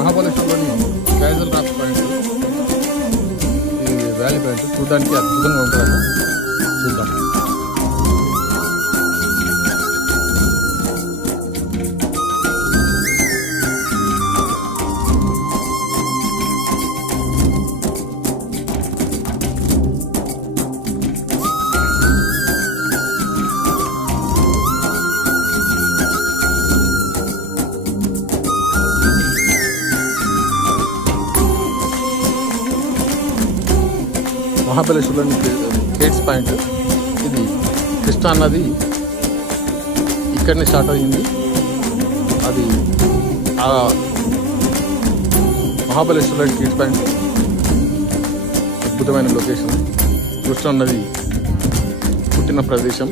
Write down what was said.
మహాబలేశ్వర్లోని casual rock point, ఈ valley point చూడడానికి అద్భుతంగా ఉంటుందండి. చూద్దాం. మహాబలేశ్వర్లోని కేట్స్ పాయింట్, ఇది కృష్ణా నది ఇక్కడనే స్టార్ట్ అయ్యింది. అది ఆ మహాబలేశ్వర్లోని కేట్స్ పాయింట్ అద్భుతమైన లొకేషన్. కృష్ణా నది పుట్టిన ప్రదేశం.